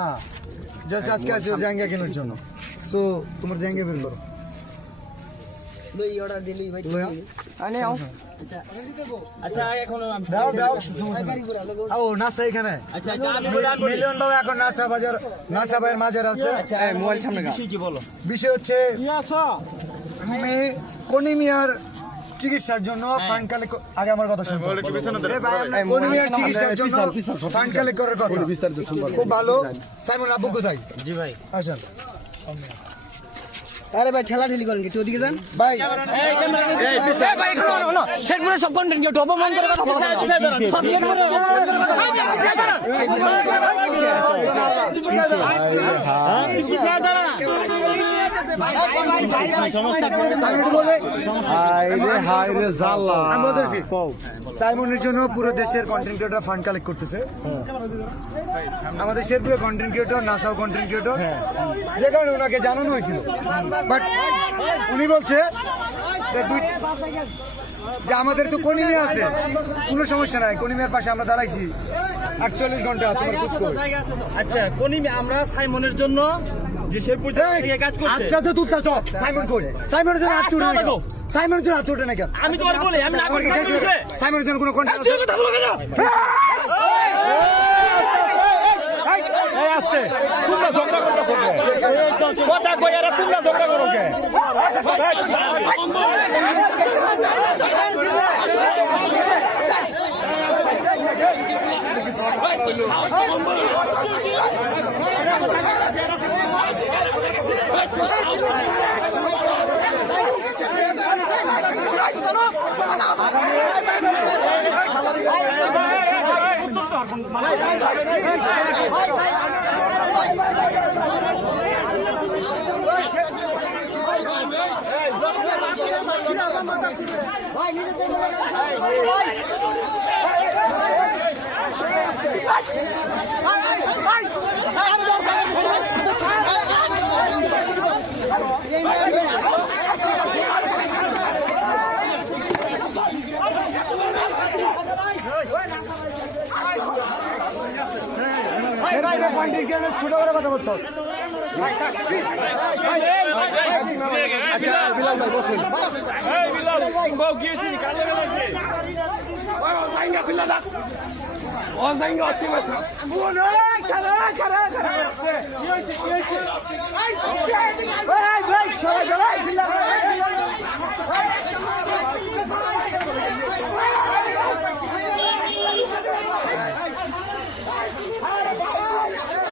হ্যাঁ জাস্ট আজকে আসো জায়গা কেনার জন্য। সো তোমার জায়গা বের করো। লই অর্ডার দিলি ভাই আনে আও। আচ্ছা এখন দাও দাও আও নাসা এখানে। আচ্ছা আমি মিলিয়ন বাবা এখন নাসা বাজার নাসা ভাইয়ের মাঝে আছে। আচ্ছা মোবাইল সামনে বিষয় কি বলো? বিষয় হচ্ছে তুমি কোনিমিয়ার চিকিৎসার জন্য ফান্ড কালেক্ট আগে আমার কথা শুনুন। কোনিমিয়ার চিকিৎসার জন্য ফান্ড কালেক্ট করার কথা খুব ভালো। সাইমন আব্বু কোথায়? জি ভাই আসেন। আরে ভাই ঠেলা ঠেলি করেন কি ওদিকে যান ভাই এই ভাই শোনো সেট করে সব কন্টেন্ট কি ডবল মান করে কথা বলো সব সেট করে সাইমনের জন্য পুরো দেশের কন্টেন্ট ক্রিয়েটর ফান্ড কালেক্ট করতেছে। আমাদের শেরপুরে কন্টেন্ট ক্রিয়েটর, নাসাও কন্টেন্ট ক্রিয়েটর, যে কারণে ওনাকে জানানো হয়েছিল। বাট উনি বলছে যে আমাদের তো কোনিমিয়া আছে, কোনো সমস্যা নাই, কোনিমিয়ার পাশে আমরা দাঁড়াইছি 48 ঘন্টা তোমার খোঁজ করে। আচ্ছা কোনিমিয়া আমরা সাইমনের জন্য যে শেরপুর থেকে কাজ করছে আচ্ছা তো তুই তো সাইমন কই? সাইমনের জন্য আত্মুর না কেন? সাইমনের জন্য আত্মুর না কেন? আমি তোমার বলি আমি না করে সাইমনের জন্য কোনো কন্টেন্ট আছে? কথা বলো কেন? এই আস্তে তোমরা ঝগড়া করতে কথা কই আর তোমরা ঝগড়া করো কে? ছোট করে কথা বলতো। আচ্ছা বিলাল ভাই বসুন। ও